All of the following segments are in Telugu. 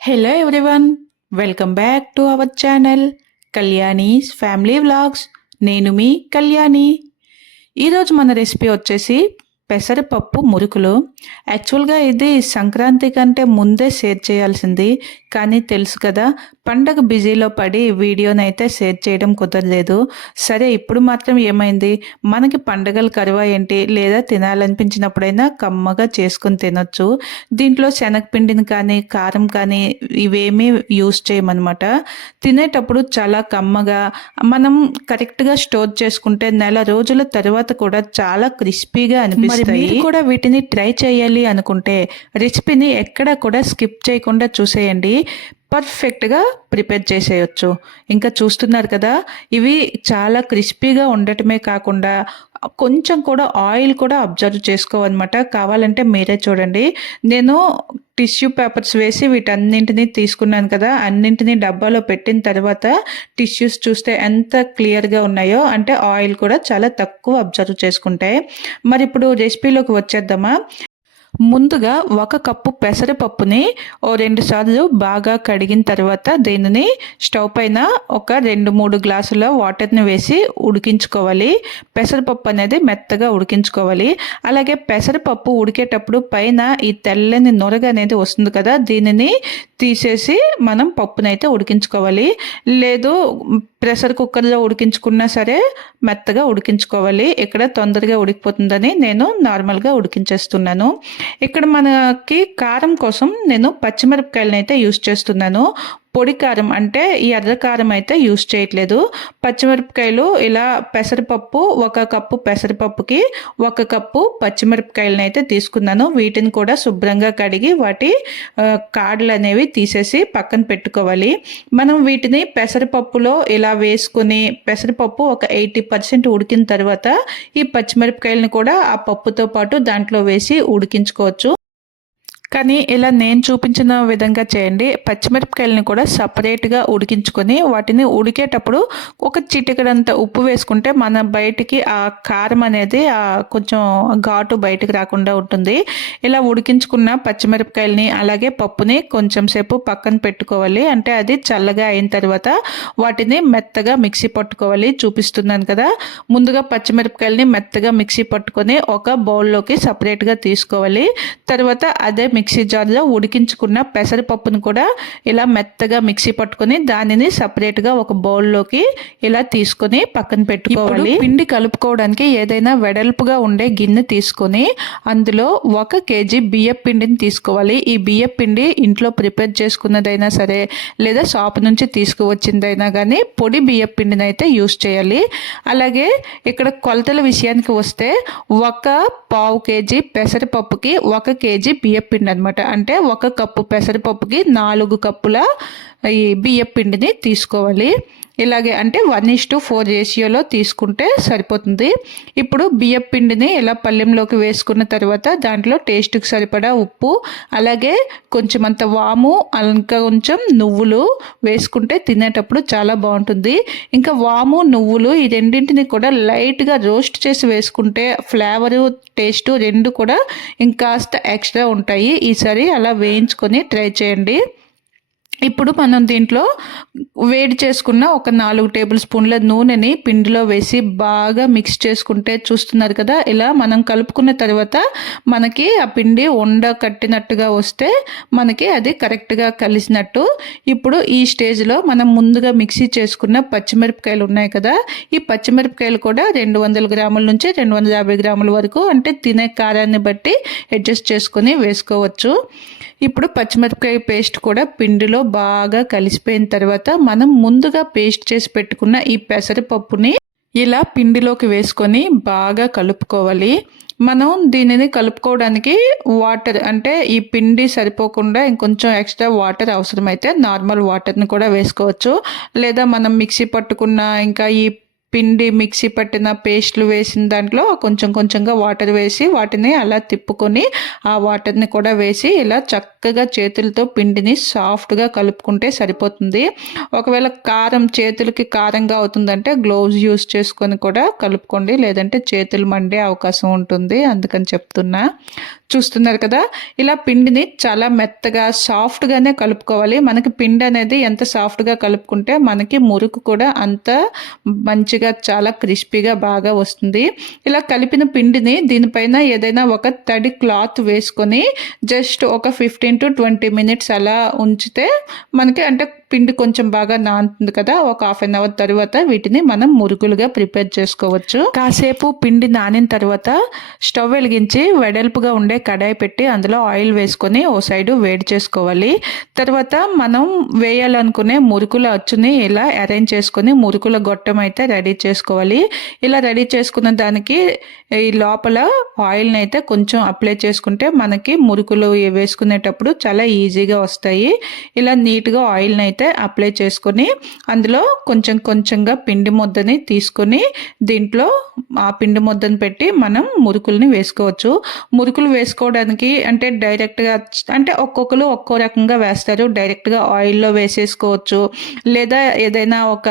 Hello everyone welcome back to our channel Kalyani's family vlogs నేను మీ కళ్యాణి ఈరోజు మన రెసిపీ వచ్చేసి పెసరపప్పు మురుకులు. యాక్చువల్గా ఇది సంక్రాంతి కంటే ముందే షేర్ చేయాల్సింది కానీ తెలుసు కదా పండగ బిజీలో పడి వీడియోని అయితే షేర్ చేయడం కుదరలేదు. సరే ఇప్పుడు మాత్రం ఏమైంది? మనకి పండగలు కరువా ఏంటి? లేదా తినాలనిపించినప్పుడైనా కమ్మగా చేసుకుని తినొచ్చు. దీంట్లో శనగపిండిని కానీ కారం కానీ ఇవేమీ యూస్ చేయమన్నమాట. తినేటప్పుడు చాలా కమ్మగా మనం కరెక్ట్గా స్టోర్ చేసుకుంటే నెల రోజుల తర్వాత కూడా చాలా క్రిస్పీగా అనిపిస్తుంది. అనిపిస్తాయి కూడా వీటిని ట్రై చేయాలి అనుకుంటే రెసిపీని ఎక్కడ కూడా స్కిప్ చేయకుండా చూసేయండి. పర్ఫెక్ట్గా ప్రిపేర్ చేసేయచ్చు. ఇంకా చూస్తున్నారు కదా ఇవి చాలా క్రిస్పీగా ఉండటమే కాకుండా కొంచెం కూడా ఆయిల్ కూడా అబ్జర్వ్ చేసుకోవన్నమాట. కావాలంటే మీరే చూడండి. నేను టిష్యూ పేపర్స్ వేసి వీటన్నింటినీ తీసుకున్నాను కదా అన్నింటినీ డబ్బాలో పెట్టిన తర్వాత టిష్యూస్ చూస్తే ఎంత క్లియర్గా ఉన్నాయో అంటే ఆయిల్ కూడా చాలా తక్కువ అబ్జర్వ్ చేసుకుంటాయి మరి ఇప్పుడు రెసిపీలోకి వచ్చేద్దామా? ముందుగా ఒక కప్పు పెసరపప్పుని ఓ రెండు సార్లు బాగా కడిగిన తర్వాత దీనిని స్టవ్ పైన ఒక రెండు మూడు గ్లాసుల వాటర్ని వేసి ఉడికించుకోవాలి. పెసరపప్పు అనేది మెత్తగా ఉడికించుకోవాలి. అలాగే పెసరపప్పు ఉడికేటప్పుడు పైన ఈ తెల్లని నొరగ అనేది వస్తుంది కదా దీనిని తీసేసి మనం పప్పునైతే ఉడికించుకోవాలి. లేదు ప్రెషర్ కుక్కర్లో ఉడికించుకున్నా సరే మెత్తగా ఉడికించుకోవాలి. ఇక్కడ తొందరగా ఉడికిపోతుందని నేను నార్మల్గా ఉడికించేస్తున్నాను. ఇక్కడ మనకి కారం కోసం నేను పచ్చిమిరపకాయలను అయితే యూస్ చేస్తున్నాను. పొడి కారం అంటే ఈ ఎర్ర కారం అయితే యూస్ చేయట్లేదు. పచ్చిమిరపకాయలు ఇలా పెసరపప్పు ఒక కప్పు పెసరపప్పుకి ఒక కప్పు పచ్చిమిరపకాయలను అయితే తీసుకున్నాను. వీటిని కూడా శుభ్రంగా కడిగి వాటి కాడలు అనేవి తీసేసి పక్కన పెట్టుకోవాలి. మనం వీటిని పెసరపప్పులో ఇలా వేసుకుని పెసరపప్పు ఒక ఎయిటీ పర్సెంట్ ఉడికిన తర్వాత ఈ పచ్చిమిరపకాయలను కూడా ఆ పప్పుతో పాటు దాంట్లో వేసి ఉడికించుకోవచ్చు. కానీ ఇలా నేను చూపించిన విధంగా చేయండి. పచ్చిమిరపకాయలని కూడా సపరేట్గా ఉడికించుకొని వాటిని ఉడికేటప్పుడు ఒక చిటికడంత ఉప్పు వేసుకుంటే మన బయటికి ఆ కారం అనేది కొంచెం ఘాటు బయటకు రాకుండా ఉంటుంది. ఇలా ఉడికించుకున్న పచ్చిమిరపకాయలని అలాగే పప్పుని కొంచెం సేపు పక్కన పెట్టుకోవాలి. అంటే అది చల్లగా అయిన తర్వాత వాటిని మెత్తగా మిక్సీ పట్టుకోవాలి చూపిస్తున్నాను కదా. ముందుగా పచ్చిమిరపకాయలని మెత్తగా మిక్సీ పట్టుకొని ఒక బౌల్లోకి సపరేట్గా తీసుకోవాలి. తర్వాత అదే మిక్సీ జార్లో ఉడికించుకున్న పెసరపప్పును కూడా ఇలా మెత్తగా మిక్సీ పట్టుకొని దానిని సపరేట్గా ఒక బౌల్లోకి ఇలా తీసుకొని పక్కన పెట్టుకోవాలి. పిండి కలుపుకోవడానికి ఏదైనా వెడల్పుగా ఉండే గిన్నె తీసుకొని అందులో ఒక కేజీ బియ్యం పిండిని తీసుకోవాలి. ఈ బియ్యం పిండి ఇంట్లో ప్రిపేర్ చేసుకున్నదైనా సరే లేదా షాప్ నుంచి తీసుకువచ్చిందైనా కానీ పొడి బియ్యం పిండిని అయితే యూస్ చేయాలి. అలాగే ఇక్కడ కొలతల విషయానికి వస్తే ఒక పావు కేజీ పెసరపప్పుకి ఒక కేజీ బియ్యం పిండి అనమాట అంటే ఒక కప్పు పెసరపప్పుకి నాలుగు కప్పుల ఈ బియ్య పిండిని తీసుకోవాలి. ఇలాగే అంటే వన్ ఇస్ టు ఫోర్ రేషియోలో తీసుకుంటే సరిపోతుంది. ఇప్పుడు బియ్యం పిండిని ఇలా పల్లెంలోకి వేసుకున్న తర్వాత దాంట్లో టేస్ట్కి సరిపడా ఉప్పు అలాగే కొంచెం అంత వాము ఇంకా కొంచెం నువ్వులు వేసుకుంటే తినేటప్పుడు చాలా బాగుంటుంది. ఇంకా వాము నువ్వులు ఈ రెండింటిని కూడా లైట్గా రోస్ట్ చేసి వేసుకుంటే ఫ్లేవరు టేస్ట్ రెండు కూడా ఇంకాస్త ఎక్స్ట్రా ఉంటాయి. ఈసారి అలా వేయించుకొని ట్రై చేయండి. ఇప్పుడు మనం దీంట్లో వేడి చేసుకున్న ఒక నాలుగు టేబుల్ స్పూన్ల నూనెని పిండిలో వేసి బాగా మిక్స్ చేసుకుంటే చూస్తున్నారు కదా ఇలా మనం కలుపుకున్న తర్వాత మనకి ఆ పిండి ఉండ కట్టినట్టుగా వస్తే మనకి అది కరెక్ట్గా కలిసినట్టు. ఇప్పుడు ఈ స్టేజ్లో మనం ముందుగా మిక్సీ చేసుకున్న పచ్చిమిరపకాయలు ఉన్నాయి కదా ఈ పచ్చిమిరపకాయలు కూడా రెండు వందల గ్రాముల నుంచి రెండు వందల యాభై గ్రాముల వరకు అంటే తినే కారాన్ని బట్టి అడ్జస్ట్ చేసుకొని వేసుకోవచ్చు. ఇప్పుడు పచ్చిమిరపకాయ పేస్ట్ కూడా పిండిలో బాగా కలిసిపోయిన తర్వాత మనం ముందుగా పేస్ట్ చేసి పెట్టుకున్న ఈ పెసరపప్పుని ఇలా పిండిలోకి వేసుకొని బాగా కలుపుకోవాలి. మనం దీనిని కలుపుకోవడానికి వాటర్ అంటే ఈ పిండి సరిపోకుండా ఇంకొంచెం ఎక్స్ట్రా వాటర్ అవసరమైతే నార్మల్ వాటర్ని కూడా వేసుకోవచ్చు. లేదా మనం మిక్సీ పట్టుకున్న ఇంకా ఈ పిండి మిక్సీ పట్టిన పేస్ట్లు వేసిన దాంట్లో కొంచెం కొంచెంగా వాటర్ వేసి వాటిని అలా తిప్పుకొని ఆ వాటర్ని కూడా వేసి ఇలా చక్కగా చేతులతో పిండిని సాఫ్ట్గా కలుపుకుంటే సరిపోతుంది. ఒకవేళ కారం చేతులకి కారంగా అవుతుందంటే గ్లోవ్స్ యూస్ చేసుకొని కూడా కలుపుకోండి. లేదంటే చేతులు మండే అవకాశం ఉంటుంది అందుకని చెప్తున్నా. చూస్తున్నారు కదా ఇలా పిండిని చాలా మెత్తగా సాఫ్ట్గానే కలుపుకోవాలి. మనకి పిండి అనేది ఎంత సాఫ్ట్గా కలుపుకుంటే మనకి మురుకు కూడా అంత మంచి మంచిగా చాలా క్రిస్పీగా బాగా వస్తుంది. ఇలా కలిపిన పిండిని దీనిపైన ఏదైనా ఒక తడి క్లాత్ వేసుకొని జస్ట్ ఒక ఫిఫ్టీన్ టు ట్వంటీ మినిట్స్ అలా ఉంచితే మనకి అంటే పిండి కొంచెం బాగా నానుతుంది కదా ఒక హాఫ్ అన్ అవర్ తర్వాత వీటిని మనం మురుకులుగా ప్రిపేర్ చేసుకోవచ్చు. కాసేపు పిండి నానిన తర్వాత స్టవ్ వెలిగించి వెడల్పుగా ఉండే కడాయి పెట్టి అందులో ఆయిల్ వేసుకొని ఓ సైడు వేడి చేసుకోవాలి. తర్వాత మనం వేయాలనుకునే మురుకుల అచ్చుని ఇలా అరేంజ్ చేసుకొని మురుకుల గొట్టం అయితే రెడీ చేసుకోవాలి. ఇలా రెడీ చేసుకున్న దానికి ఈ లోపల ఆయిల్ని అయితే కొంచెం అప్లై చేసుకుంటే మనకి మురుకులు వేసుకునేటప్పుడు చాలా ఈజీగా వస్తాయి. ఇలా నీట్గా ఆయిల్ని అయితే అప్లై చేసుకొని అందులో కొంచెం కొంచెంగా పిండి ముద్దని తీసుకొని దీంట్లో ఆ పిండి ముద్దను పెట్టి మనం మురుకుల్ని వేసుకోవచ్చు. మురుకులు వేసుకోవడానికి అంటే డైరెక్ట్గా అంటే ఒక్కొక్కరు ఒక్కో రకంగా వేస్తారు. డైరెక్ట్గా ఆయిల్లో వేసేసుకోవచ్చు. లేదా ఏదైనా ఒక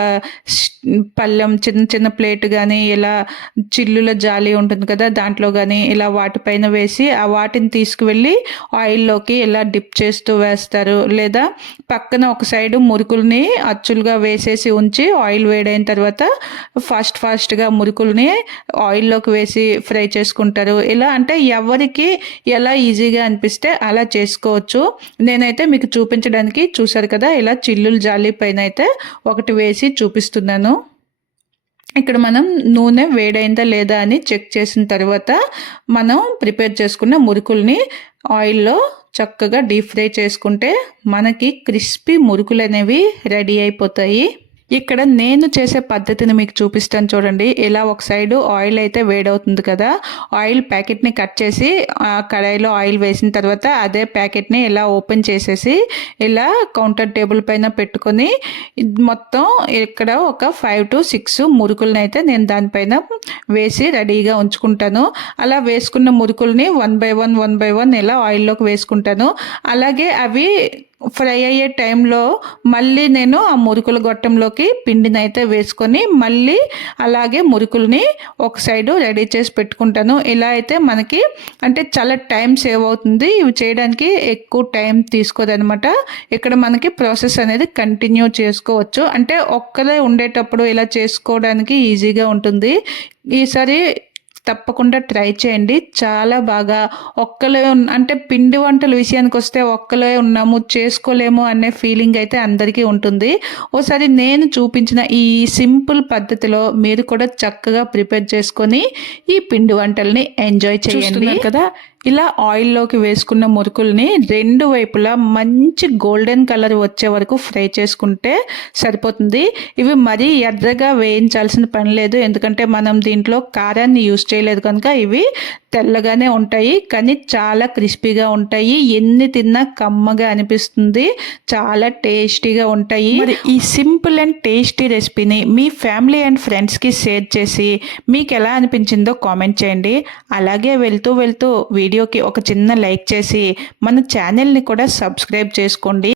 పళ్ళెం చిన్న చిన్న ప్లేట్ కానీ ఇలా చిల్లుల జాలి ఉంటుంది కదా దాంట్లో కానీ ఇలా వాటిపైన వేసి ఆ వాటిని తీసుకువెళ్ళి ఆయిల్లోకి ఇలా డిప్ చేస్తూ వేస్తారు. లేదా పక్కన ఒక సైడ్ మురుకుల్ని అచ్చులుగా వేసేసి ఉంచి ఆయిల్ వేడైన తర్వాత ఫాస్ట్ ఫాస్ట్గా మురుకుల్ని ఆయిల్లోకి వేసి ఫ్రై చేసుకుంటారు. ఇలా అంటే ఎవరికి ఎలా ఈజీగా అనిపిస్తే అలా చేసుకోవచ్చు. నేనైతే మీకు చూపించడానికి చూసారు కదా ఇలా చిల్లులు జాలి పైన అయితే ఒకటి వేసి చూపిస్తున్నాను. ఇక్కడ మనం నూనె వేడైందా లేదా అని చెక్ చేసిన తర్వాత మనం ప్రిపేర్ చేసుకున్న మురుకుల్ని ఆయిల్లో చక్కగా డీప్ ఫ్రై చేసుకుంటే మనకి క్రిస్పీ మురుకులు అనేవి రెడీ అయిపోతాయి. ఇక్కడ నేను చేసే పద్ధతిని మీకు చూపిస్తాను చూడండి. ఇలా ఒక సైడ్ ఆయిల్ అయితే వేడవుతుంది కదా. ఆయిల్ ప్యాకెట్ని కట్ చేసి ఆ కడాయిలో ఆయిల్ వేసిన తర్వాత అదే ప్యాకెట్ని ఇలా ఓపెన్ చేసేసి ఇలా కౌంటర్ టేబుల్ పైన పెట్టుకొని మొత్తం ఇక్కడ ఒక ఫైవ్ టు సిక్స్ మురుకులను అయితే నేను దానిపైన వేసి రెడీగా ఉంచుకుంటాను. అలా వేసుకున్న మురుకుల్ని one by one one by one ఇలా ఆయిల్లోకి వేసుకుంటాను. అలాగే అవి ఫ్రై అయ్యే టైంలో మళ్ళీ నేను ఆ మురుకుల గొట్టంలోకి పిండిని అయితే వేసుకొని మళ్ళీ అలాగే మురుకుల్ని ఒక సైడు రెడీ చేసి పెట్టుకుంటాను. ఇలా అయితే మనకి అంటే చాలా టైం సేవ్ అవుతుంది. ఇవి చేయడానికి ఎక్కువ టైం తీసుకోదనమాట ఇక్కడ మనకి ప్రాసెస్ అనేది కంటిన్యూ చేసుకోవచ్చు. అంటే ఒక్కరే ఉండేటప్పుడు ఇలా చేసుకోవడానికి ఈజీగా ఉంటుంది. ఈసారి తప్పకుండా ట్రై చేయండి. చాలా బాగా ఒక్కలే అంటే పిండి వంటల విషయానికి వస్తే ఒక్కలే ఉన్నాము చేసుకోలేము అనే ఫీలింగ్ అయితే అందరికీ ఉంటుంది. ఓసారి నేను చూపించిన ఈ సింపుల్ పద్ధతిలో మీరు కూడా చక్కగా ప్రిపేర్ చేసుకొని ఈ పిండి వంటల్ని ఎంజాయ్ చేయండి. కదా? ఇలా ఆయిల్లోకి వేసుకున్న మురుకుల్ని రెండు వైపులా మంచి గోల్డెన్ కలర్ వచ్చే వరకు ఫ్రై చేసుకుంటే సరిపోతుంది. ఇవి మరీ ఎర్రగా వేయించాల్సిన పని లేదు. ఎందుకంటే మనం దీంట్లో కారాన్ని యూస్ చేయలేదు కనుక ఇవి తెల్లగానే ఉంటాయి కానీ చాలా క్రిస్పీగా ఉంటాయి. ఎన్ని తిన్నా కమ్మగా అనిపిస్తుంది. చాలా టేస్టీగా ఉంటాయి. ఈ సింపుల్ అండ్ టేస్టీ రెసిపీని మీ ఫ్యామిలీ అండ్ ఫ్రెండ్స్కి షేర్ చేసి మీకు ఎలా అనిపించిందో కామెంట్ చేయండి. అలాగే వెళ్తూ వెళ్తూ వీడియోకి ఒక చిన్న లైక్ చేసి మన ఛానల్ని కూడా సబ్స్క్రైబ్ చేసుకోండి.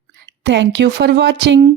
Thank you for watching.